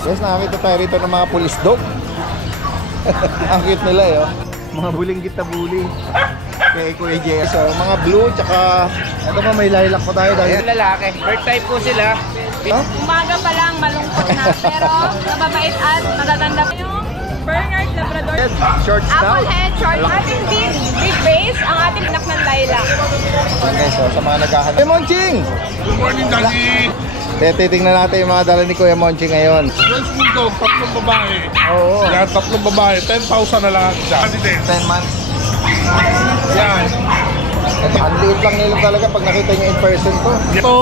Guys, nakakita tayo rito ng mga police dog. Ang cute nila eh, oh. Mga bulinggit na bully. Kay Kuya Jay. So, mga blue, tsaka ito pa may lilac pa tayo dahil Lalaki. Bird type po sila. huh? Umaga pa lang, malungkot na. Pero mababait at magaganda po yung Bernard Labrador. Short snout. Apple head, short. Ating big base, ang ating anak ng lilac. Okay, so sa mga naghahanap. Hey, Monching! Good morning, Daddy! Titingnan natin yung mga dala ni Kuya Monching ngayon. French Bulldog, tatlong babae. Oo. Yan, tatlong babae. 10,000 na lang ang isa. 10 months. Yan. Ito, ang liit lang nila talaga pag nakita nyo in person to. Ito,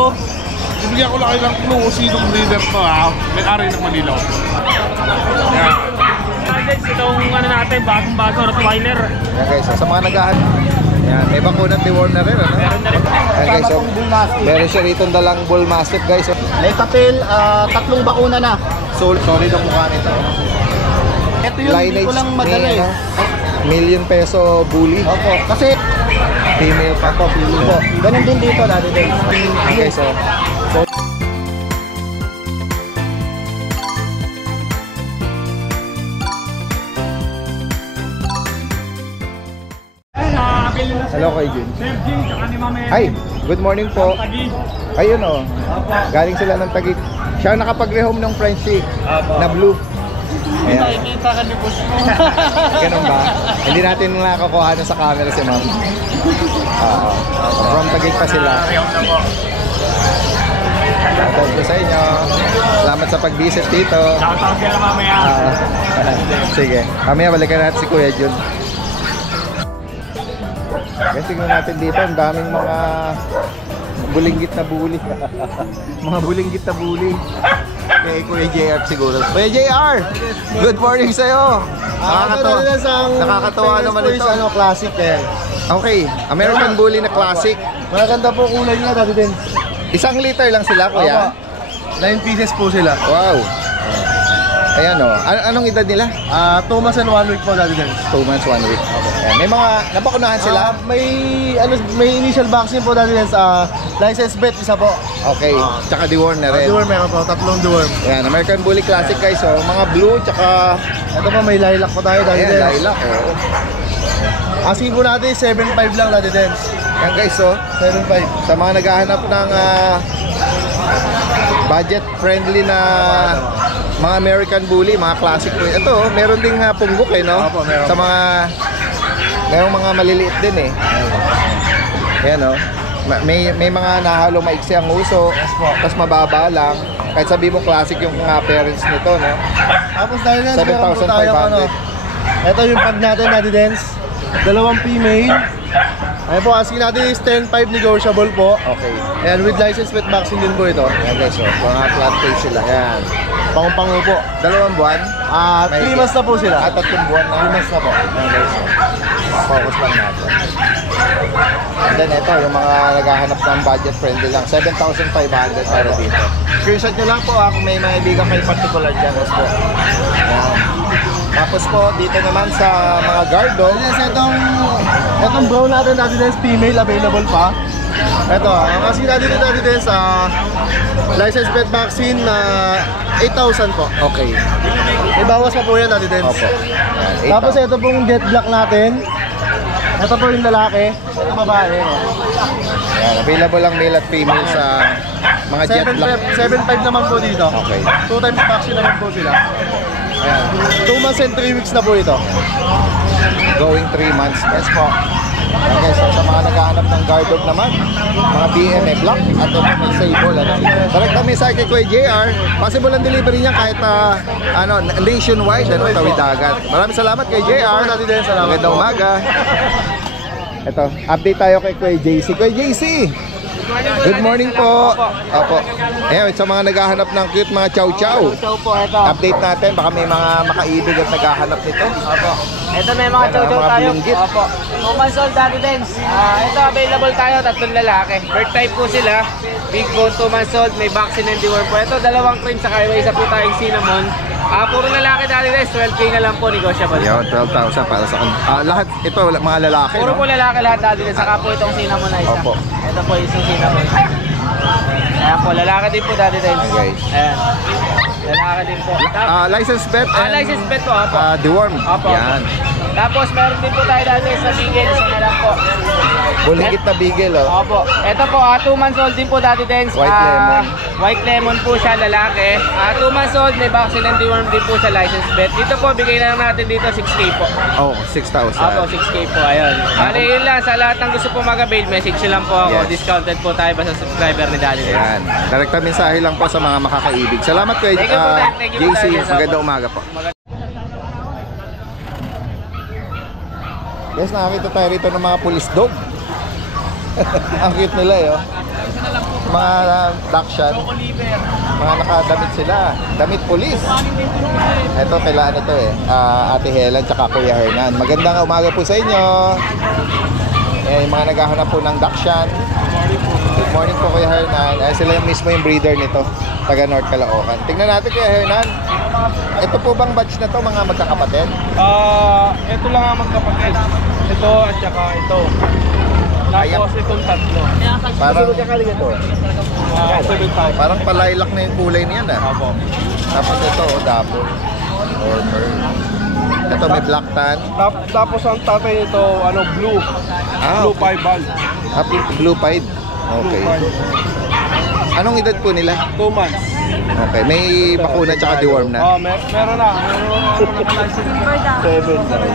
ibigyan ko lang kayo ng clue kung sinong breeder to ha. May-ari ng Manila. Yan. Itong ano natin, bagong-bago, Rottweiler. Yan guys, so, sa mga naghahanap. Yan, may bakunat deworm na rin, ano? Meron na rin. Yan guys, so, meron siya rito dalang bull mastiff guys. So, May papel, tatlong bakuna na. solid ang mukha nito. Ito yun, hindi ko lang madala eh. ₱1,000,000 bully. Opo, kasi Female pa to, female po. ganun din dito dati din. Okay, so hello kay Jun. Hi, good morning po. Ayun oh. Galing sila ng Taguig. Siya ang nakapag-rehome ng Frenchie na blue. Ayan. Nakikita ka ni Boss mo. Ganun ba? Hindi natin nakakuha na sa camera si ma'am. Oo. From Taguig pa sila. Shoutout ko sa inyo. Salamat sa pag-visit dito. Shoutout ka lang mamaya. Sige. Mamaya balikan natin si Kuya Jun. Guys, tingnan natin dito. Ang daming mga bulinggit na bully. Mga bulinggit na bully. Kay Kuya JR siguro. Kuya JR! Good morning sa'yo! Nakakatawa naman ito. Ano, classic eh. Okay, American Bully na classic. Magaganda po kulay nila dati din. 1 liter lang sila, kuya? 9 pieces po sila. Wow! Ayan o. Anong edad nila? 2 months and 1 week po dati din. 2 months, 1 week. Ayan. May mga napakunahan sila? May initial vaccine po dati din sa license bet, isa po. Okay. Tsaka deworm na rin. Deworm meron po, 3 deworm. Ayan, American Bully Classic guys. So, mga blue, tsaka Ito pa may lilac po tayo dati ayan, din. lilac. Oh. Asking po natin 7.5 lang dati din. Ayan guys, so, 7.5. sa mga naghahanap ng budget-friendly na mga American Bully, mga classic po. Ito, meron ding punggok eh, no? Opo, meron. Sa merong mga maliliit din eh. Ayan, no? May mga nahalong maiksi ang uso, tapos mababa lang. Kahit sabi mo classic yung parents nito, no? Tapos dahil yan, meron po tayong 7,500. Ito yung pag natin, dati din. 2 female. Ayun po, asking natin is 10.5 negotiable po. Okay. Ayan, with license with vaccine din po ito. Ayan guys, so, mga flat face sila. Ayan. Pang-pango po. 2 buwan. 3 months na po sila. 3 buwan na. 3 months na po. Ayan guys, so, focus lang natin. And then ito, yung mga naghahanap ng budget friendly lang. 7,500 para dito. Screenshot nyo lang po kung may mga ibigan kayo particular dyan. Po. Ayan. Tapos po, dito naman sa mga guard dog. Yes, itong brown natin dati din, female available pa. Ito, ang asking natin dati din sa license pet vaccine na 8,000 po. Okay. May bawas pa po yan dati din. Opo. Ayan, Tapos ito pong jet black natin. Ito po yung lalaki. Ito babae. Ayan, available lang male at female sa mga jet black. 7.5 naman po dito. Okay. 2 times vaccine naman po sila. Ayan. 2 months and 3 weeks na po ito. Going 3 months. Yes po. Okay, so sa mga naghahanap ng guard dog naman, mga BMA black at ito may sable. Ano? Direct kami sa kay Kuya JR. Possible ang delivery niya kahit nationwide, tawid dagat. Maraming salamat kay JR. Magandang umaga. Ito, update tayo kay Kuya JC. Kuya JC! Good morning po. Opo. Ayan, sa mga naghahanap ng cute mga chow-chow. Chow po, ito. Update natin, baka may mga makaibig at naghahanap nito. Opo. Ito may mga chow-chow Mga tayo. bulinggit. Opo. 2 months old dati din. Ito available tayo, 3 lalaki. Bird type po sila. Big bone, 2 months old, may vaccine and deworm po. Ito, 2 cream sa may isa po tayong cinnamon. Puro lalaki dati din, 12K na lang po, negotiable. Yan, 12,000 para sa lahat ito mga lalaki, Puro no? po lalaki lahat dati din. Saka po itong cinnamon na isa. Opo. Ito po isang cinnamon. Ayan po, lalaki din po dati din. Ayan, guys. Ayan. Lalaki lalaki din po. License pet and License pet po, apo. deworm. Apo. Yan. Tapos meron din po tayo dati sa Beagle, isa na lang po. Buligit na bigel, oh. Opo. Ito po, 2 months old din po dati din. White lemon. White lemon po siya, lalaki. 2 months old, may vaccine and deworm din po sa license vet. Dito po, bigay na lang natin dito 6K po. Oh, 6,000. Opo, 6K po, ayun. Bale, yun lang, sa lahat ng gusto po mag-avail, message nyo lang po ako. Yes. Discounted po tayo basta subscriber ni Daddy Dens. Yan. Direkta mensahe lang po sa mga makakaibig. Salamat kay Thank you po, thank you po, JC. Dad. Magandang umaga po. Guys, nakakita tayo rito ng mga police dog. Ang cute nila, eh. Oh. Mga Dachshund. Mga nakadamit sila. Damit police. Ito, kailangan ito eh. Ate Helen tsaka Kuya Hernan. Magandang umaga po sa inyo. Yung mga naghahanap po ng Dachshund. Good morning po Kuya Hernan. Sila yung mismo yung breeder nito. Taga North Caloocan. Tingnan natin Kuya Hernan. Ito po bang batch na to mga magkakapatid? Ito lang ang magkapatid. Ito at saka ito. Tapos itong tatlo. Parang, Ito. parang palaylak na yung kulay niyan ah. Opo. Tapos ito, dapple. Or pearl. Ito may black tan. Tapos ang tatay nito, blue. Blue Okay. piebald. Blue pied. Okay. Anong edad po nila? 2 months. Okay, may bakuna tsaka deworm na. Meron na. Meron 7.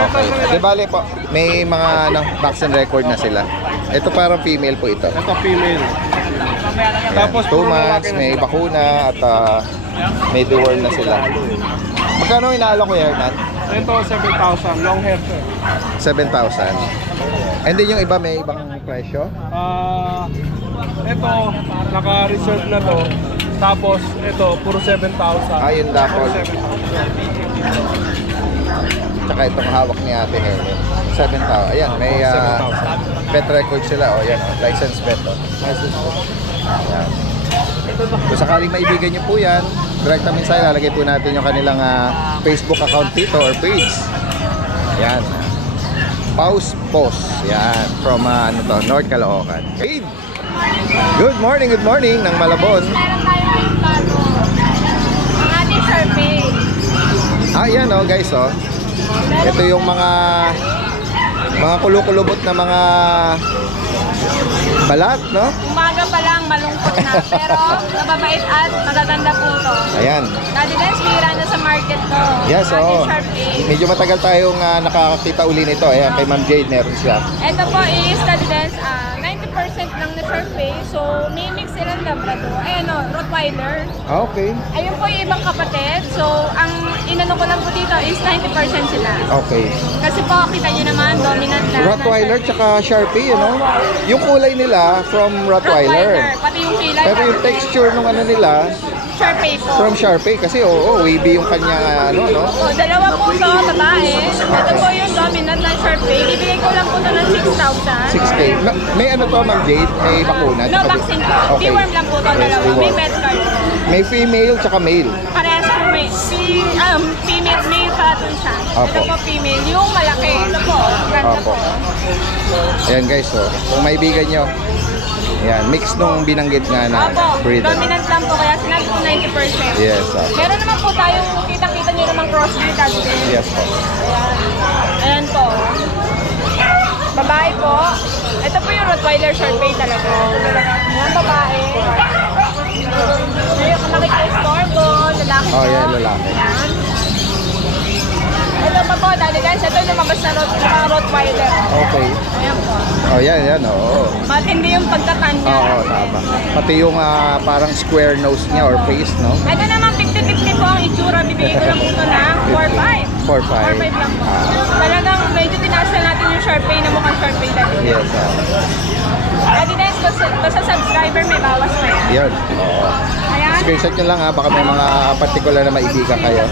Okay. Di bale po, may mga vaccine record na sila. Ito parang female po ito. Ito female. Ayan, Tapos 2 puro months, lalaki na may sila. bakuna at may deworm na sila. Magkano inaalok ko Hernan? Ito 7,000. Long hair sir. 7,000. And then yung iba may ibang presyo? Ito, naka-reserve na to. Tapos, ito, puro 7,000. Ayun dapol. 7,000. Tsaka itong hawak ni Ate Helen. 7,000. Ayan, may 7,000. pet record sila. O, yan. License pet. O. Ayan. Kung sakaling maibigan nyo po yan, direct namin sa ilalagay po natin yung kanilang Facebook account dito or page. Ayan. Pause Post. Yan. From North Caloocan. Hey! Good morning ng Malabon. Meron tayong bago. Ang ating survey. Yan guys Ito yung mga kulukulubot na mga balat, no? Umaga pa lang, malungkot na. Pero mababait at magaganda po to. Ayan. Daddy Dens, bihira na sa market to. Yes, Ang ating oo. survey. Medyo matagal tayong nakakita uli nito. Ayan, kay Ma'am Jade meron siya. Ito po is Daddy Dens, 90% lang na survey. So, may mix silang Labrador. Rottweiler. Okay. Ayun po yung ibang kapatid. So, ang inano ko lang po dito is 90% sila. Okay. Kasi po, kita nyo naman, dominant na. Rottweiler tsaka Sharpie, Yung kulay nila from Rottweiler. Pati yung kilay. Pero yung texture nung nila, Sharpei po. from Sharpie. Kasi wavy yung kanyang no? O, dalawa po to, babae. Ito po yung dominant ng Sharpei. Ibigay ko lang po to ng 6,000. 6K. May to, Ma'am Jade? May bakuna? No vaccine po. Okay. Deworm lang po to, Yes, dalawa. May deworm. pet card. May female tsaka male. Parehas po may female, male pa ito siya. Opo. Ito po female. Yung malaki. Ito po, ganda Opo. po. Ayan guys, kung maibigan nyo, ayan, mix nung binanggit nga na Opo, breeder. dominant lang po. Kaya sinabi ko 90%. Yes, Meron naman po tayong, kita-kita nyo namang crossbreed kasi. yes po. Ayan po. Babae po. Ito po yung Rottweiler Sharpei talaga. Ayan, babae. Ngayon, nakikita-storbo, lalaki po. Yan, lalaki. Ayan. Ito pa po, Daddy Dens. Ito yung lumabas na Rottweiler. Okay. Ayan po. Yan, oo. Matindi yung pagkatan niya. Oo, tama. Pati yung parang square nose niya or face, no? Ito naman, 50-50 po ang itsura. Bibigay ko lang po ito na 4-5. 4-5. 4-5 lang po. Talagang medyo tinaas na natin yung Sharpei na mukhang Sharpei dati. Yes, Daddy Dens, basta subscriber may bawas pa yan. Yun. Oo. Ayan. Screenshot nyo lang baka may mga particular na maibigan kayo.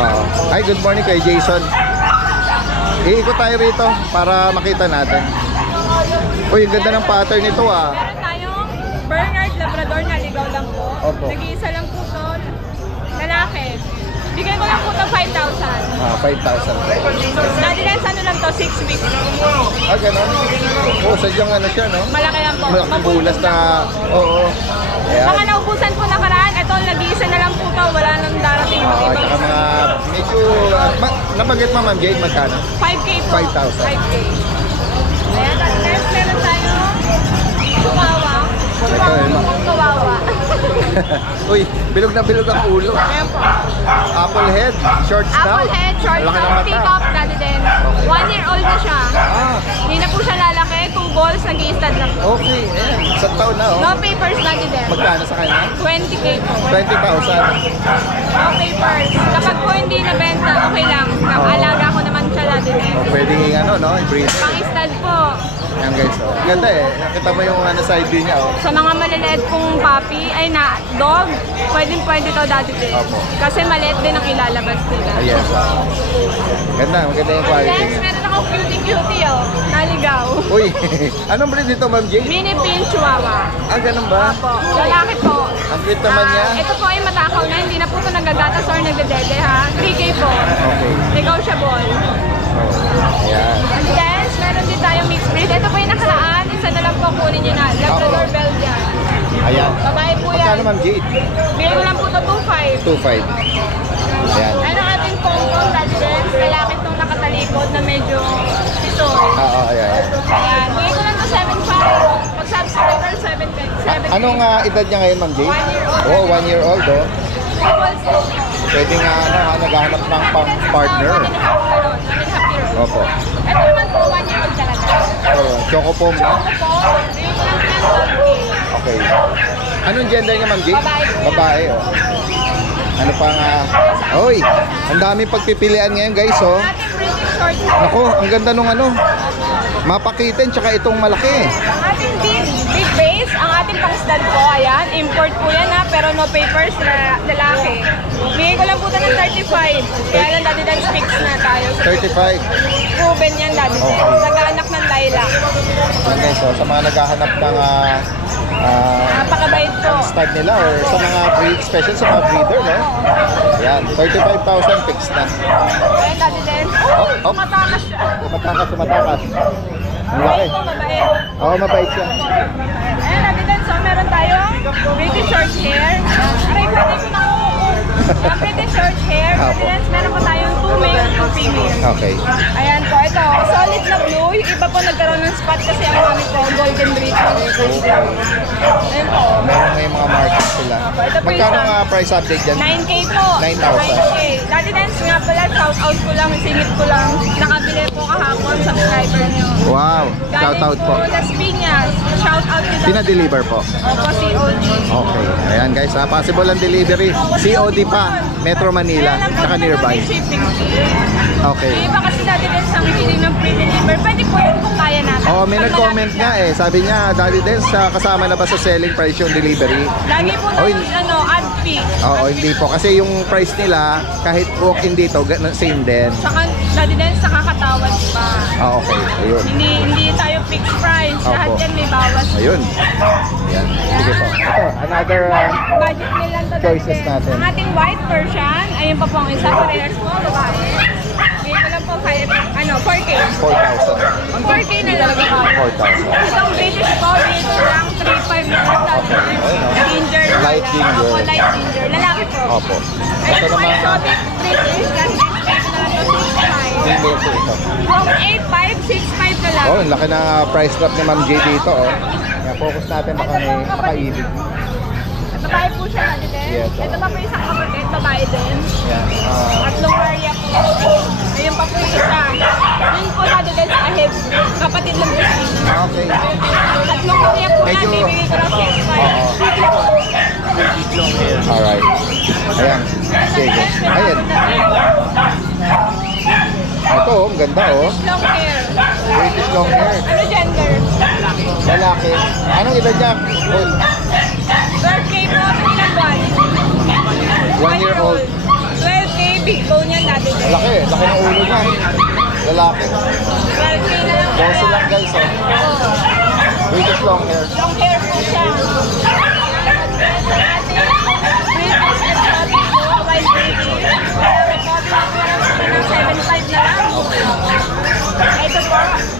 Oo. Hi, good morning kay Jason. Iikot tayo rito para makita natin. Uy, ang ganda ng pattern nito Meron tayong Bernard Labrador na ligaw lang po. Opo. Nag-iisa lang po to. Lalaki. Bigay ko lang po to 5,000. 5,000. Daddy Dens, ano lang to? 6 weeks. Ganon. Sadyang siya, no? Malaki lang po. Malaking bulas na, oo. Ayan. Mga naubusan po nakaraan, ito nag-iisa bagit mo, Ma'am Jade, magkano? 5K po. 5,000. 5K. Ayan, next meron tayong Chihuahua. Chihuahua. Uy, bilog na bilog ang ulo. Ayan po. Apple head, short snout. Apple head, short Laki ng snout, mata. pick up, dati din. 1 year old na siya. Ah, Hindi na po siya lalaki. 2 balls, nag-i-stud na po. okay. Ayan, isang taon na, oh. No papers, dati din. Magkano sa kanya? 20K po. 20,000. No papers. Kapag po hindi nabenta, okay lang. Alaga ko naman siya dati din. Oh, pwedeng ano, no? I-breed. Pang-stud po. Ayan guys, oh. Ganda eh. Nakita mo yung ano, side view niya, oh. Sa mga maliliit pong puppy, ay na, dog, pwede to dati din. Opo. Kasi maliit din ang ilalabas nila. Ayan. Ganda, maganda yung quality Next, niya. meron akong cutie oh. Naligaw. Uy, anong breed dito, Ma'am Jade? Mini pin chihuahua. Ah, ganun ba? Opo. Lalaki po. Ang cute naman niya. Ito po ay matakaw na. Hindi na po ito nagagatas or nagdedede ha. 3K po. Okay. Negotiable. Oh. Ayan. And then, meron din tayong mixed breed. Ito po yung nakaraan. Isa na lang po kunin nyo na. Labrador Oo. Belgian. Ayan. Babae po yan. Magkano, Ma'am Jade? Bigay ko lang po ito 2.5. 2.5. Ayan. Ano ang ating Pongpong Dachshund? Lalaki itong nakatalikod na medyo pisoy. Oo, ayan. Ayan. Bigay ko lang ito 7.5. Pag subscriber, 7. Anong edad niya ngayon, Ma'am Jade? 1 year old. Oh, 1 year old, oh. Balls po. Pwede nga, naghahanap ng partner. 1.5 year old. Opo. Ito naman po, 1 year old talaga. Oh, Choco Pom, no? Ito po, bigay ko lang yan 12K. Okay. Anong gender niya, Ma'am Jade? Babae po yan. Babae, oh. Ano pa nga? Oy, ang dami pagpipilian ngayon, guys, oh. Ating British short hair. Nako, ang ganda nung ano. Mapakitin, tsaka itong malaki. Ang ating big base, ang ating pang-stud po, ayan, import po yan ha, pero no papers na lalaki. Bigay ko lang po ito ng 35. Kaya lang dati dance fix na tayo. 35. Proven yan dati. Okay. Nag-aanak ng lilac. Ayan, guys, oh. Sa mga naghahanap ng Napakabait po. stud nila or sa mga breed, special sa mga breeder, no? Ayan, 35,000 fixed na. Ayan dati din. Oh, oh. Matakas siya. Tumatakas, tumatakas. Ang laki. Mabait po, mabait. Oo, mabait siya. Ayan dati din, so meron tayong British short hair. Aray ko, hindi ko nakukuha. British short hair. Apo. Then meron po tayong 2 male, 2 female. Okay. Ayan po, ito, solid na blue. Yung iba po nagkaroon ng spot kasi ang mami ko, golden retriever. Ayan po. Meron na yung mga market sila. Ito po Magkano yung nga price update dyan? 9K po. 9,000. 9K. Dati dance nga pala, shout out ko lang, singit ko lang. Nakabili po kahapon, subscriber nyo. Wow, shout out po. Galing Las Piñas. Shout out nyo. Pinadeliver po. Opo, COD. Okay. Ayan guys, possible ang delivery. COD pa, Metro Manila, Kaya lang po saka naman nearby. may shipping fee. Okay. Yung iba kasi dati din sa hiling ng free deliver. Pwede po yun kung kaya natin. Oh, may Pag nag-comment malapit nga eh. Sabi niya, Daddy Dance, kasama na ba sa selling price yung delivery? Lagi po Oh, na ad fee. Oo, hindi po. Kasi yung price nila, kahit walk-in dito, same din. Saka dati din sa kakatawad pa. Ah, okay. Ayun. Hindi tayo fixed price. Lahat Opo. yan may bawas. Ayun. Ayan. Sige po. Ito, another Budget nila to choices dati. natin. Ang ating white Persian, ayun pa po ang isa. Parehas po, babae. Bigay ko lang po kaya, 4K. 4,000. 4K na lang. 4,000. Itong British po, dito lang 3.5 na lang dati. Ayun, oh. Ginger. Light lang. ginger. Opo, light ginger. Lalaki po. Opo. Ito Ito po naman, exotic British. Kasi dito na lang to 6.5. female po ito. From 8.5, 6.5 na lang. Oh, laki na price drop ni Ma'am J dito, oh. Kaya focus natin baka may nakaibig. Babae po siya dati din. Yes, Ito pa po isang kapatid, babae din. Yan. Tatlong area po. Ayun pa po yung isa. Yun po dati din sa ahib. Kapatid lang po sila. Okay. Tatlong area po na, Medyo- bibigay ko lang 6.5. Alright. Ayan. Sige. Ayan. Ito, oh, ang ganda, oh. Long hair. British long hair. Ano gender? Lalaki. Anong edad niya? Old. 12K po, ilang buwan? 1 year old. 12K, big bone yan dati din. Laki. Laki ng ulo niya. Lalaki. 12K na lang. 12 lang, guys, oh. British long hair. Long hair po siya. British exotic po, white British. Ng 7.5 na lang. Ito po.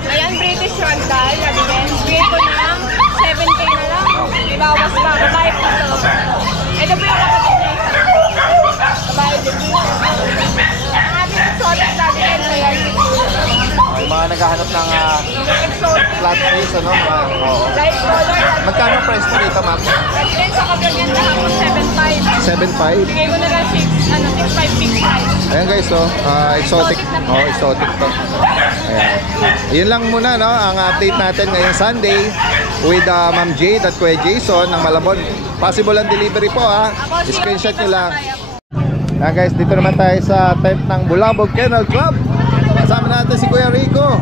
Ayan, British Ragdoll. Sabi din, bigay ko ng 7K na lang. May bawas pa. Babae po ito. Ito po yung kapatid niya isa. Babae din. Ang ating exotic sabi naghahanap ng Exotic. flat face, ano? Oo. Light color. Magkano price mo dito, ma'am? Then sa kagaganda ako 7.5. 7.5. Bigay ko na lang 6.5 big size. Ayan guys, oh, exotic. Oh, exotic to. Ayan. Yun lang muna, no, ang update natin ngayong Sunday with Ma'am Jade at Kuya Jason ng Malabon. Possible ang delivery po, ha. Screenshot nyo lang. Ayan guys, dito naman tayo sa tent ng Bulabog Kennel Club. Kasama natin si Kuya Rico,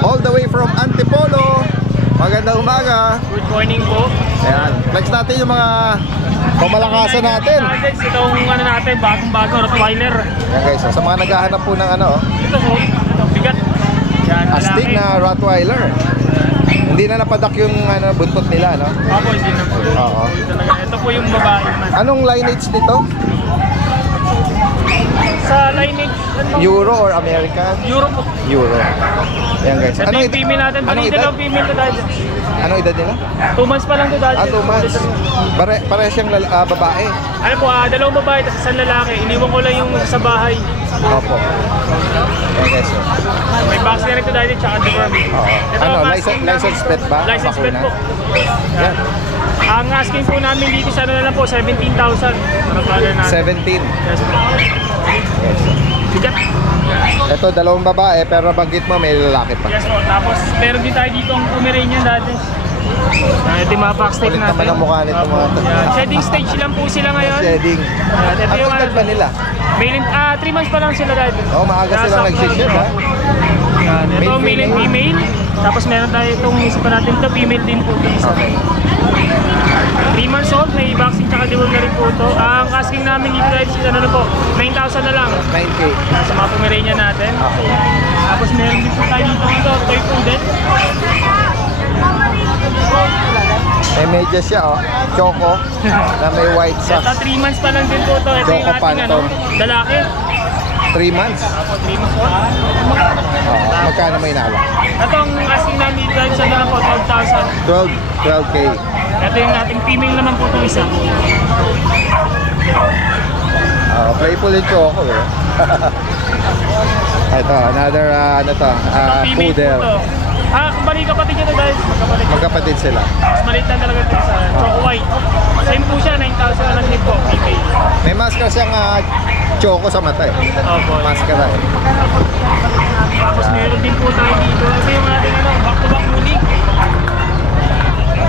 all the way from Antipolo. Magandang umaga. Good morning po. Ayan, flex natin yung mga pamalakasan natin. Itong ano natin, bagong-bago, Rottweiler. Ayan guys, so, sa mga naghahanap po ng ano, Ito po, ito, bigat. Yan, astig na Rottweiler. Hindi na napadak yung ano, buntot nila, no? Opo, hindi na po. Oo. Ito po yung babae naman. Anong lineage nito? Sa lineage, ano? Euro or American? Euro po. Euro. Ayan guys. Ito yung female natin. Anong Balita edad? lang female to dahil. Anong edad nila? 2 months pa lang to dahil. 2 months. Pare siyang babae. Ano po, dalawang babae at isang lalaki. Iniwan ko lang yung sa bahay. Opo. Ayan guys. So. May vaccine na rin to dahil tsaka deworm. Oo. Ito, Ano, asking license pet ba? License pet Bakuna? po. Yan. Ang asking po namin dito sa ano na lang po, 17,000. Para pala natin. 17. Yes po. Yes. Bigat. Ito, dalawang babae, pero banggit mo may lalaki pa. Yes po. Tapos meron din tayo dito ang Pomeranian dati. Ito yung mga pack state Kulit natin. naman ang mukha nito, mga to. Yan. Shedding stage lang po sila ngayon. Shedding. Yan. Ito Ano yung edad ba nila? 3 months pa lang sila dahil. Oo, maaga silang nag-shed, ha? Yan. Ito Male, male and female. Tapos meron tayo itong isa pa natin ito, female din po ito isa. Okay. 3 months old, may vaccine tsaka deworm na rin po ito. Ang asking namin dito dahil ano na po, 9,000 na lang. 9K. Sa mga Pomeranian natin. Tapos meron din po tayo dito ito, toy poodle. May medyas siya, oh. Choco. Na may white Ito socks. 3 months pa lang din po ito. Ito yung Choco ating ano, Phantom. lalaki. 3 months. Ako 3 months old. Oo. Magkano may nala? Ito ang asking namin dito dahil sa na po, 12,000. 12K. Ito yung ating female naman po itong isa. Playful yung choco, eh. Ito, another, ano to, Itong female po poodle. ito. Kumbali kapatid nyo to dahil magkapatid. Magkapatid sila. Mas maliit lang talaga ito sa choco white. Same po siya, 9,000 na lang din po, female. May maskara siyang choco sa mata, eh. Opo. Maskara, eh. Tapos meron din po tayo dito. Ito yung ating ano, back-to-back muli.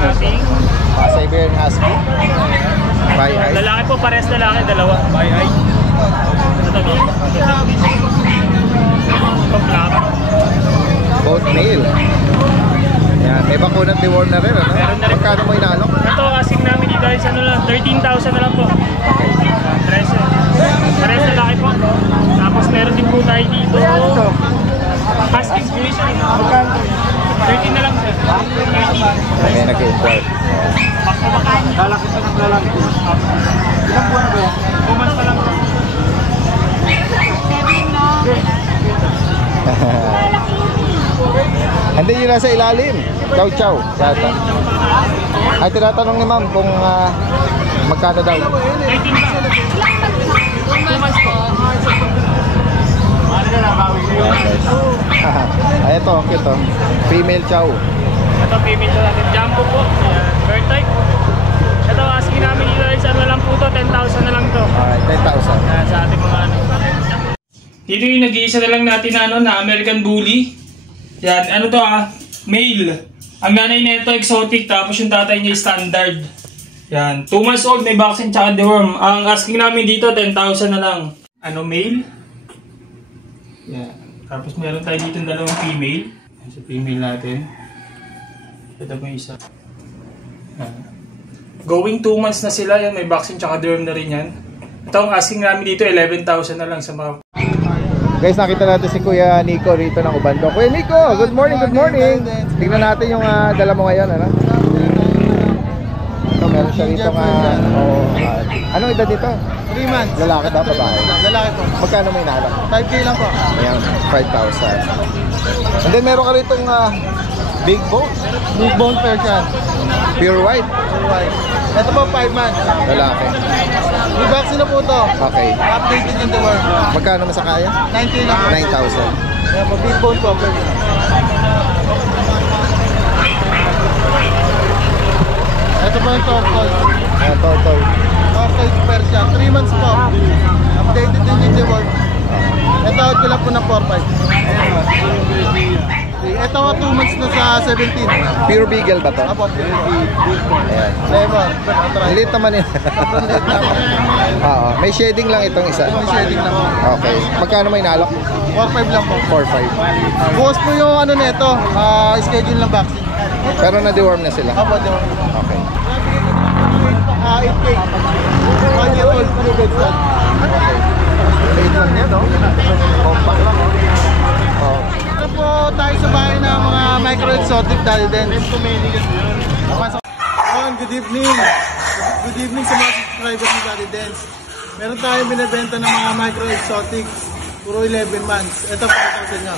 Ating Siberian Husky. Bye, eye. lalaki po, parehas lalaki, dalawa. Bye, ay. Ito to. Pag-black. Both male. Yan, may bakunat deworm na rin, ano? Meron na rin. Magkano mo inaalok? Ito, asking namin dito ay ano lang, 13,000 na lang po. Parehas lalaki po. Tapos meron din po tayo dito. Asking commission. 13 na lang sir. 13. May nag-import. Lalaki pa ng lalaki. Ilang buwan ba yan? 2 months pa lang. Hindi yun nasa ilalim. Chow chow. Yata. Ay, tinatanong ni ma'am kung magkano daw. 13 pa. 2 months po. Ay, ito, cute, oh. Female chow. Ito female to natin. Jumbo po. Ayan. Bird type. Ito asking namin dito ay ano lang po to. 10,000 na lang to. Alright, 10,000. Ayan, sa ating mga ano. Dito yung nag-iisa na lang natin na, ano, na American Bully. Yan, ano to male. Ang nanay nito exotic, tapos yung tatay niya standard. Yan, 2 months old, may vaccine tsaka deworm. Ang asking namin dito, 10,000 na lang. Ano, male? Yan. Tapos meron tayo dito ng dalawang female. Yan, sa female natin. Ito po yung isa. Yan. Going 2 months na sila, yan, may vaccine tsaka deworm na rin yan. Ito ang asking namin dito, 11,000 na lang sa mga... Guys, nakita natin si Kuya Nico rito ng Ubando. Kuya Nico, good morning, good morning. Tignan natin yung dala mo ngayon, ano? Ito, meron siya rito anong edad dito? 3 months. Lalaki daw, babae? Lalaki po. Magkano may nalak? 5K lang po. Ayan, 5,000. And then meron ka rito big bone, Big bone Persian. pure white, White. Ito po 5 months. lalaki. May vaccine na po ito. Okay. Updated in the world. Magkano masakaya? 9K lang po. 9,000. Ayan po, big bone po Persian. Ito po yung tortoise. Ayan, totoy. Tortoise Persian. 3 months po. Updated din yung deworm. Ito out ko lang po ng 4-5. Ito 2 months na sa 17. Pure Beagle ba to? Apo, Ayan. Lemon. Liit naman yun. Oo. May shading lang itong isa. May shading na po. Okay. Magkano may nalok? 4-5 lang po. 4-5. Bukas po yung ano nito, schedule ng vaccine. Pero na-deworm na sila. Apo, deworm. Okay. 8K. 1 year old. Okay. Liit lang yan, no? Compact lang, no? Oh. Ito po tayo sa bahay ng mga micro-exotic dahil din. Good evening. Good evening sa mga subscribers ni Daddy Dance. Meron tayong binibenta ng mga micro-exotic. Puro 11 months. Ito po ito sa inyo.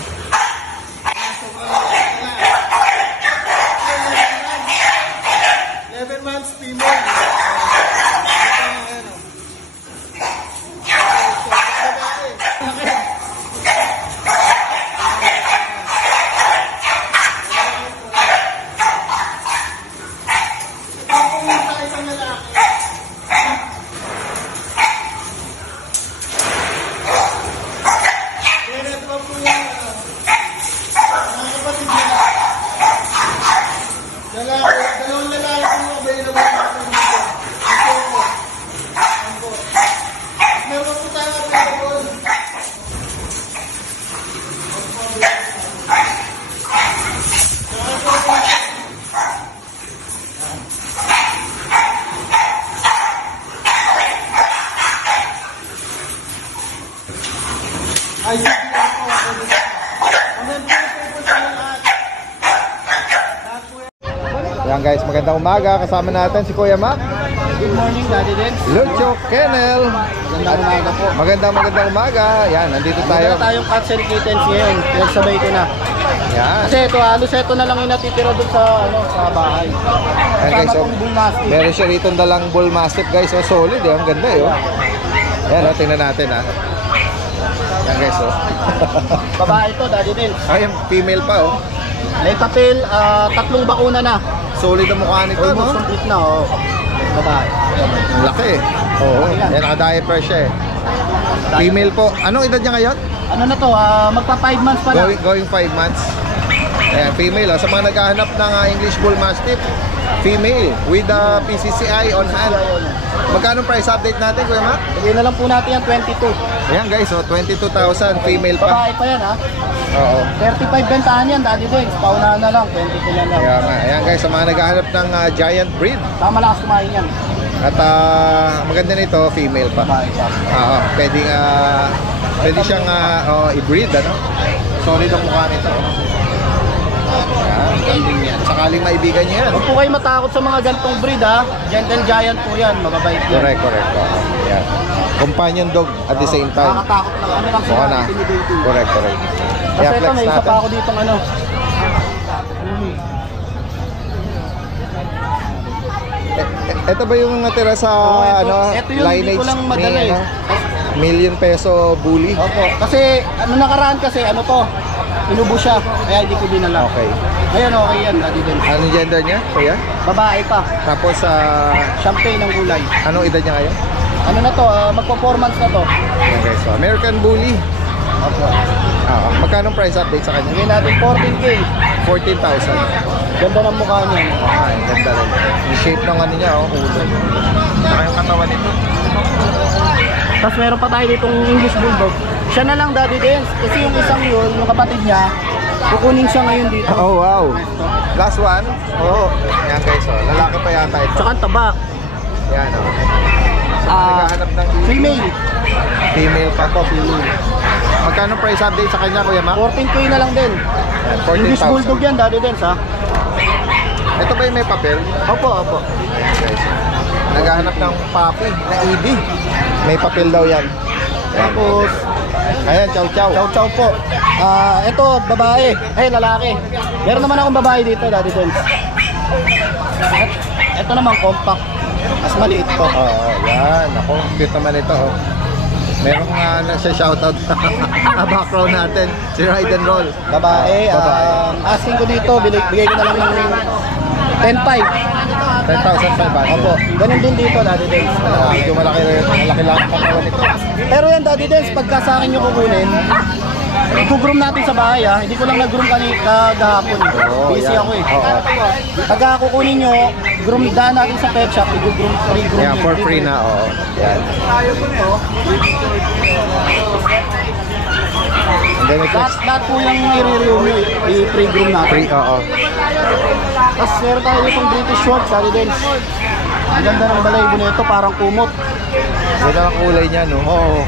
11 months female. Dalawang lalaki po available natin dito. Meron po tayo available. Ay, sige po. Yan guys, magandang umaga. Kasama natin si Kuya Mac. Good morning, Daddy Dance. Lucho Kennel. Magandang umaga po. Magandang umaga. Yan, nandito tayo. Meron tayong cats and kittens ngayon. Pinagsabay ko na. Yan. Kasi ito, halos ito na lang yung natitira doon sa, sa bahay. Yan guys, Kasama so, tong bull mastiff. meron siya rito dalang bull mastiff guys. So solid eh, ang ganda eh. Oh. Yan, oh, tingnan natin ha. Yan guys, oh. Babae ito, Daddy Dance. Ay, yung female pa oh. May papel, 3 bakuna na. Solid ang mukha nito, no? Almost complete na, oh. Babae. Ang laki eh. Oo, yan, naka-diaper siya eh. Female po. Anong edad niya ngayon? Ano na to, magpa 5 months pa lang. Going 5 months. Ayan, female. Oh. Sa mga naghahanap ng English Bull Mastiff, female with PCCI on hand. Magkano price update natin, Kuya Mac? Bigyan na lang po natin yan, 22. Ayan guys, oh, 22,000 female pa. Babae pa yan, ha? Oo. 35 bentahan yan, Daddy Dance. Paunahan na lang, 22 na lang. Kaya nga. Ayan guys, sa mga naghahanap ng giant breed. Tama lakas kumain yan. At maganda nito, female pa. Babae pa. Oo, pwede siyang i-breed, ano? Solid ang mukha nito. Ayan, galing yan. Sakaling maibigan niya yan. Huwag po kayo matakot sa mga gantong breed, ha? Gentle Giant po yan, magabait yan. Correct. Ayan. Companion dog at the same time. Nakakatakot lang, ano lang Mukha sila, na. intimidating. Correct. Kasi Ayan, ito, flex may isa natin. pa ako ditong ano. Ito ba yung natira sa ito yun, hindi ko lang madala eh. million peso bully? Opo, kasi ano nakaraan kasi, ano to, inubo siya, kaya hindi ko dinala. Okay. Ngayon, okay yan, Daddy Dance. Anong gender niya, kuya? Babae pa, Tapos champagne ng gulay. anong edad niya ngayon? Ano na to, magpa-performance na to. Ayan guys, so American Bully. Opo. Magkano price update sa kanya? Bigyan natin 14K. 14,000. Ganda ng mukha niya. Ang ganda rin. Yung shape ng ano niya, oh, ulo. Saka yung katawan nito. Tapos meron pa tayo ditong English Bulldog. Siya na lang, Daddy Dance. Kasi yung isang yun, yung kapatid niya, kukunin siya ngayon dito. Oh, wow. Last one. Oo. Ayan guys, oh. Lalaki pa yata ito. Tsaka ang taba. Yan, oh. Naghahanap ng Female. Female pa to, female. Magkano price update sa kanya, Kuya Mac? 14K na lang din. Yan, English 14,000. Bulldog yan, Daddy Dance, ha? Ito ba yung may papel? Opo. Ayan guys. Naghahanap ng papi na EB. May papel daw yan. Tapos, Ayan, chow. chow po. Ito, babae. Ay, lalaki. Meron naman akong babae dito, Daddy Dance. Ito naman, compact. Mas maliit po. Oo, yan. Ako, cute naman ito. Oh. Merong siya shoutout background natin. Si Ride and Roll. Babae. Babae. Asking ko dito, bigay ko na lang ng 10.5. 10,500. Opo, ganun din dito, Daddy Dens. Medyo malaki lang ang katawan nito. Pero yan, Daddy Dens, pagka sa akin yung kukunin, i-groom natin sa bahay ha. Hindi ko lang nag-groom kagahapon. Busy yan. ako eh. Oo. Pagka kukunin nyo, groom daan natin sa pet shop, i-groom, free-groom. Yeah, for free na, oo. Yan. And then Lahat po yung i-review nyo, i-free-groom natin. free, oo. Tapos meron tayo itong British Short, Daddy Dens. Ang ganda ng balaybo nito, parang kumot. Ganda ang kulay niya, no? Oo.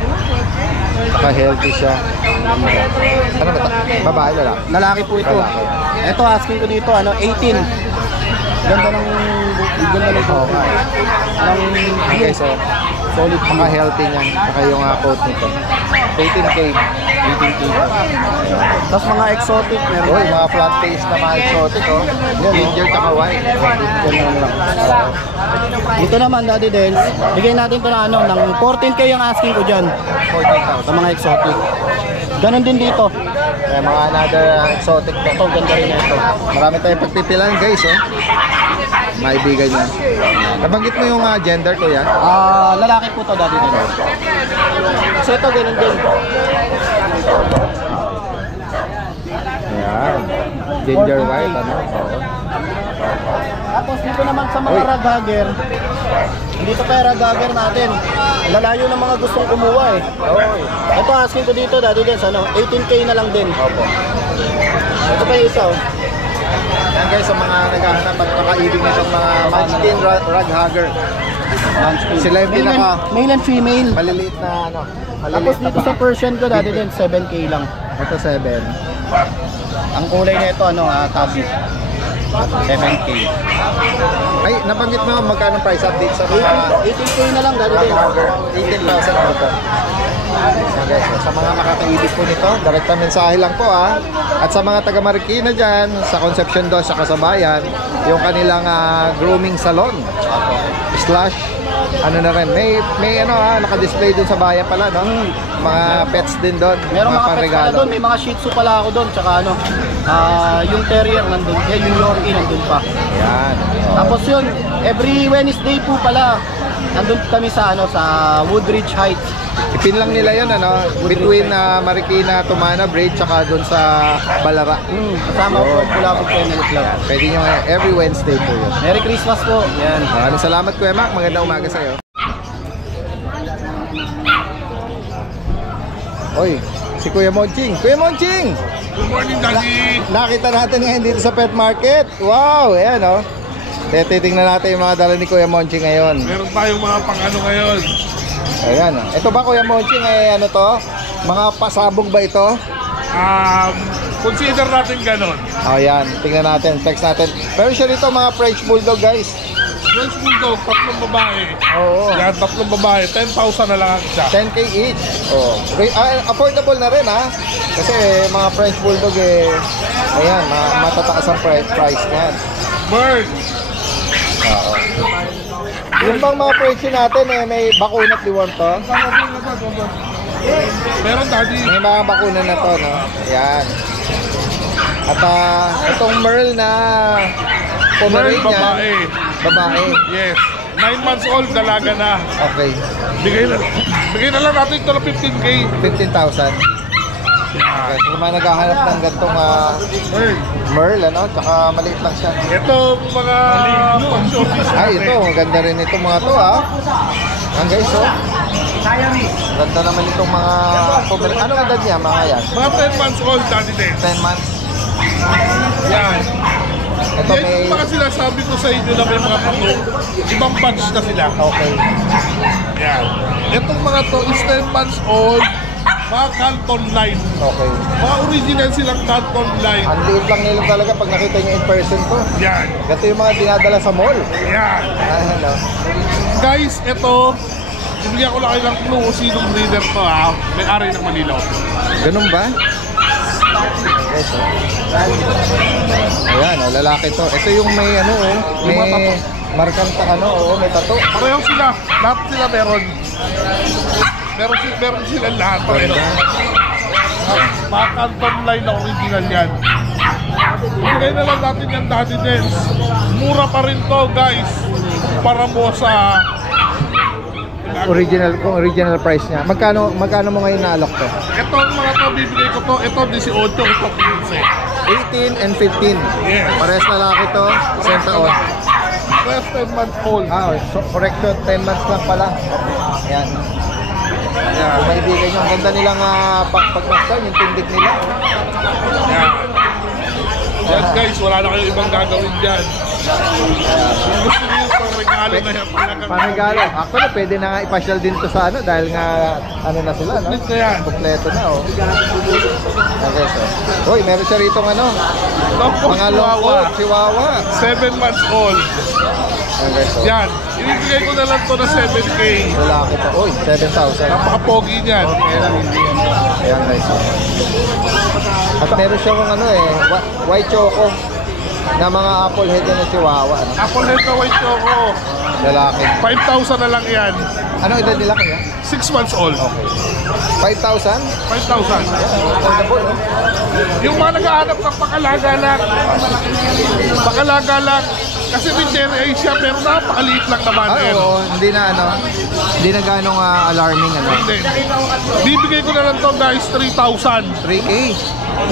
Saka healthy siya. Ano ba ito? Babae, lalaki? Lalaki po ito. Lalaki. Ito, asking ko dito, 18. Ganda ng ito. Okay, so solid mga healthy niyan. Saka yung coat nito. 18K. 18K. Tapos mga exotic, meron Uy, mga flat face na mga exotic, oh. Ginger tsaka white. Ganun lang. Dito naman, Daddy Dens, bigay natin ito ng 14K yung asking ko dyan 14,000. sa mga exotic. Ganon din dito. Kaya mga another exotic to. Ito, ganda rin ito. Marami tayong pagpipilan, guys, oh. Maibigan niya. Nabanggit mo yung gender ko, yan? Lalaki po to, Daddy Dens. So ito, ganon din. Ayan. Ginger white, ano? Oo. Tapos dito naman sa mga Uy. raghager, dito pa yung raghager natin. Lalayo ng mga gustong kumuha eh. Oy. Ito asking ko dito, Daddy Dens, 18K na lang din. Opo. Ito pa yung isa, oh. Yan guys, sa mga naghahanap at makaibig nitong mga Munchkin rug hugger. Sila yung Male and female. maliliit na ano. Tapos Maliliit na dito sa Persian ko, Daddy Dens, 7K lang. Ito 7. Ang kulay nito, tabi. 7K. Ay, nabanggit mo magkano price update sa mga 18K na lang, Daddy rug Dens. hugger? 18,000 po ito. So guys, sa mga makakaibig po nito, direkta mensahe lang po At sa mga taga Marikina dyan, sa Concepcion 2 sa Kasabayan, yung kanilang grooming salon. Slash, ano na rin, may naka-display dun sa bayan pala, no? Mga pets din doon. Meron mga pets pala doon, may mga Shih Tzu pala ako doon, tsaka yung Terrier nandun, yung Yorkie nandun pa. Yan. Tapos yun, every Wednesday po pala, nandun kami sa Woodridge Heights. Ipin lang nila yun, between Marikina, Tumana Bridge, tsaka doon sa Balara. Kasama ko po Kulabog Kennel Club. Pwede nyo every Wednesday po yun. Merry Christmas po. Yan. Maraming salamat, Kuya Mac. Magandang umaga sa'yo. Oy, si Kuya Monching. Kuya Monching! Good morning, Daddy. Nakita natin ngayon dito sa pet market. Wow, ayan titingnan natin yung mga dala ni Kuya Monching ngayon. Meron tayong mga pang-ano ngayon. Ayan. Ito ba, Kuya Monching, ano to? Mga pasabog ba ito? Consider natin ganon. Ayan, tingnan natin, text natin. Pero siya dito mga French Bulldog, guys. French Bulldog, 3 babae. Oo. Yan, 3 babae. 10,000 na lang ang isa. 10K each. Oh. Affordable na rin, Kasi mga French Bulldog, ayan, matataas ang price niyan. Bird. Oo. Yung bang mga Frenchie natin, may bakunat diwan to? Meron, Daddy. May mga bakuna na to, no? Ayan. At itong Merle na Bird, Pomeranian. babae. Babae. Yes. 9 months old, dalaga na. Okay. Bigay na lang natin ito ng 15K. 15,000. Okay, so mga naghahanap ng gantong Bird. Merle, tsaka maliit lang siya. Ito, mga pang-showbiz. Ay, ito, maganda rin itong mga to, Ang guys, ganda naman itong mga ano edad niya, mga yan? Mga 10 months old, Daddy din. 10 months. Yan. Ito Yan may, yung mga sinasabi ko sa inyo na may mga pang ibang batch na sila. okay. Yan. Itong mga to is 10 months old, mga Canton Line. Okay. Mga original silang Canton Line. Ang liit lang nila talaga pag nakita niyo in person to. Yan. Ganito yung mga dinadala sa mall. Yan. Ano? Guys, ito, bibigyan ko lang kayo ng clue kung sinong breeder to May-ari ng Manila. Ganun ba? Yes, Ayan, lalaki to. Ito yung may may markang may tato. Pareho sila. Lahat sila meron. Meron sila lahat. Pareho. Mga Canton Line na original yan. Ibigay na lang natin yung Daddy Dens. Mura pa rin to, guys. para mo sa original price niya. Magkano mo ngayon na-alok to? ito mga to, bibigay ko to. Ito 18, ito 15. 18 and 15. Yes. Pares lalaki to, same taon. Less 10 months old. So, correct to, 10 months lang pala. Ayan. Ayan, maibigan nyo. Ang ganda nilang pagmastan, yung tindig nila. Yan. Yan guys, wala na kayong ibang gagawin dyan. Kung gusto niyo yung regalo na yan, Panregalo. Actually, pwede na nga ipasyal din to sa ano dahil nga ano na sila, no? Ito yan. Kompleto na, oh. Okay, so. Uy, meron siya rito ano? Mga loko, chihuahua. 7 months old. Okay, so. Yan. Ibibigay ko na lang to na 7K. Lalaki to. Uy, 7,000. Napaka-pogi niyan. Ayan, guys. At meron siyang ano white choco na mga apple head na chihuahua. Ano? Apple head na white choco. Lalaki. 5,000 na lang yan. Ano edad nila kaya? 6 months old. 5,000? 5,000. Affordable, no? Yung mga nag-aanap ng pakalaga lang. Kasi may cherry siya, pero napakaliit lang naman. Oo, hindi na ganong alarming, ano? Hindi. Bibigay ko na lang to guys, 3,000. 3K.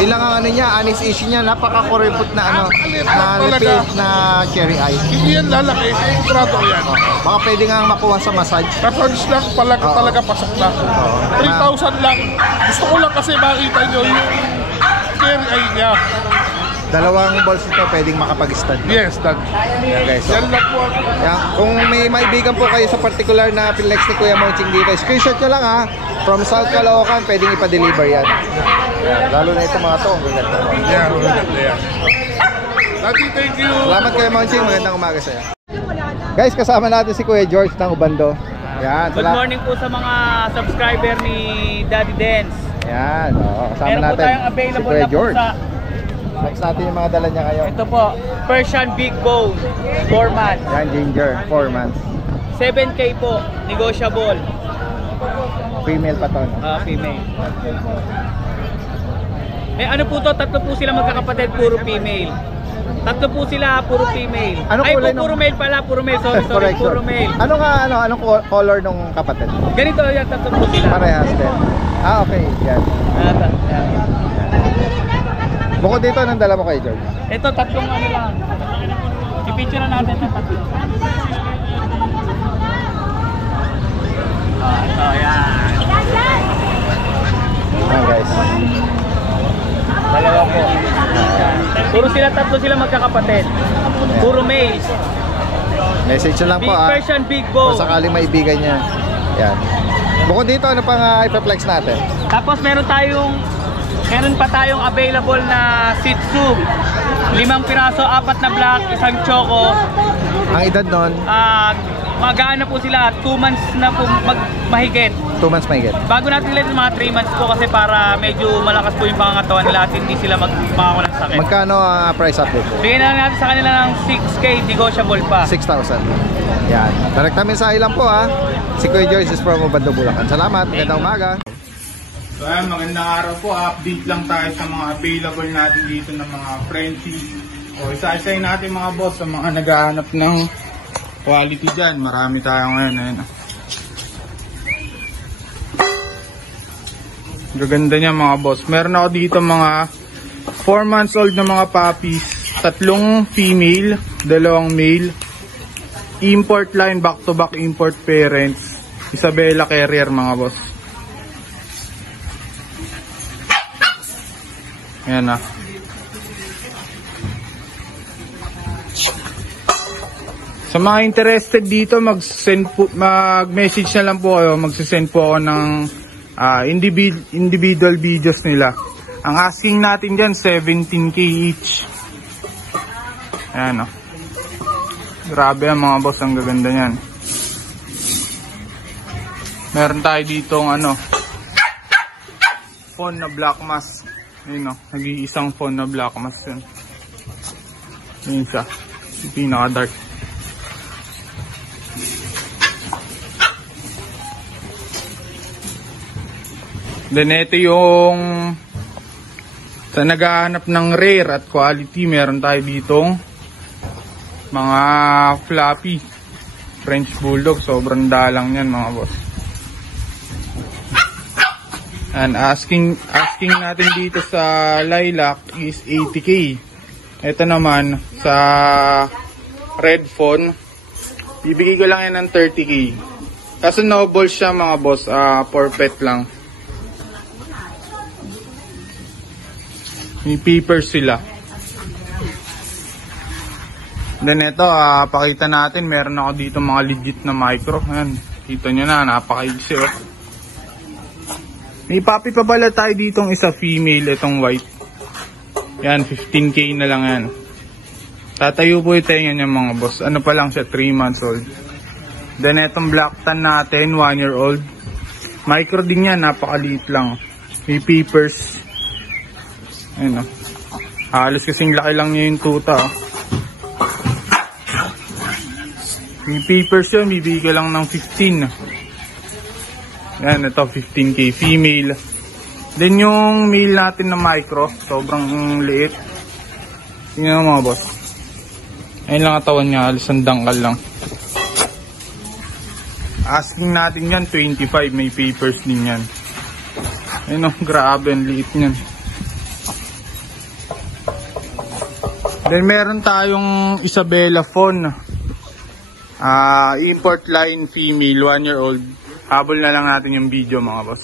Ilang ang ano niya, anis issue niya, napaka-kuripot na ano, na lipid na cherry eye. Hindi yan lalaki, sigurado ko yan. Baka pwede nga makuha sa massage. Massage lang pala, talaga pasok na. 3,000 lang. Gusto ko lang kasi makita nyo yung cherry eye niya. Dalawang balls ito pwedeng makapag-stand. Yes, that. Yan guys. Yan lang po. Yan. Kung may maibigan po kayo sa particular na flex ni Kuya Monching dito, screenshot nyo lang ha. From South Caloocan, pwedeng ipa-deliver yan. Lalo na ito mga to. Yeah, maganda yan. Tati, thank you. Salamat Kuya Monching. Magandang umaga sa'yo. Guys, kasama natin si Kuya George ng Ubando. Yan. Good morning po sa mga subscriber ni Daddy Dance. Yan. Kasama Meron po natin tayong si available Kuya na po George. sa Next natin yung mga dala niya ngayon. ito po, Persian Big Bone, 4 months. Yan, Ginger, 4 months. 7K po, negotiable. Female pa to, no? Female. May ano po to, tatlo po sila magkakapatid, puro female. Tatlo po sila, puro female. Anong Ay po, kulay puro nung- male pala, puro male. Sorry, Correction. puro male. Anong color nung kapatid? Ganito yan, tatlo po sila. Parehas din. Okay, yan. Yan. Bukod dito, anong dala mo kay George? Ito, tatlong ano lang. I-picture na natin ng tatlo. Ito, yan. Ayan guys. Dalawa po. Yan. Puro sila, tatlo sila magkakapatid. Puro males. Message na lang Big po Persian Big Kung Bone. sakaling maibigan niya. Yan. Bukod dito, ano pang ipaplex natin? Tapos meron pa tayong available na Shih Tzu. 5 piraso, 4 na black, 1 choco. Ang edad nun, Magaan na po sila, 2 months na po mahigit. 2 months may get. Bago natin ulit mga 3 months po kasi para medyo malakas po yung pangangatawan nila at hindi sila makakulang sakit. Magkano ang price update po? Bigyan na lang natin sa kanila ng 6K, negotiable pa. 6,000. Yan. Direkta mensahe lang po ha. Si Kuya George is from Ubando, Bulacan. Salamat. Magandang umaga. So ayan, magandang araw po. Update lang tayo sa mga available natin dito ng mga Frenchie. O isa-isayin natin mga boss sa mga naghahanap ng quality dyan. Marami tayo ngayon. Ayan. Gaganda niya mga boss. Meron ako dito mga 4 months old na mga puppies. 3 female, 2 male. Import line, back-to-back import parents. Isabella Carrier mga boss. Ayan na. Sa mga interested dito, mag-message na lang po kayo. Mag-send po ako ng individual videos nila. Ang asking natin dyan, 17K each. Ayan o. Grabe ang mga boss, ang gaganda niyan. Meron tayo ditong phone na black mask. Ayun o, nag-iisang phone na black mask yun. Ayun siya, pinaka-dark. Then ito yung sa naghahanap ng rare at quality, meron tayo ditong mga floppy. French Bulldog, sobrang dalang yan mga boss. And asking natin dito sa Lilac is 80k. Ito naman sa Red Fawn, bibigay ko lang yan ng 30k. Kaso no balls siya mga boss, for pet lang. May papers sila. Then ito, pakita natin, meron ako dito mga legit na micro. Ayan, kita nyo na, napakaigsi oh. May puppy pa bala tayo ditong isa female, itong white. Yan, 15k na lang yan. Tatayo po ito yan yung mga boss. Ano pa lang siya, 3 months old. Then itong black tan natin, 1 year old. Micro din yan, napakaliit lang. May papers. Ayun oh. Halos kasing laki lang niya yung tuta oh. May papers yun, bibigay lang ng 15. Yan, ito 15k female. Then yung male natin na micro, sobrang liit. Tingnan mo mga boss. Ayun lang katawan niya, halos ang dangkal lang. Asking natin yan, 25, may papers din yan. Ayun o, grabe, ang liit niyan. Then meron tayong Isabella Fawn. Import line female, 1 year old. Habol na lang natin yung video mga boss.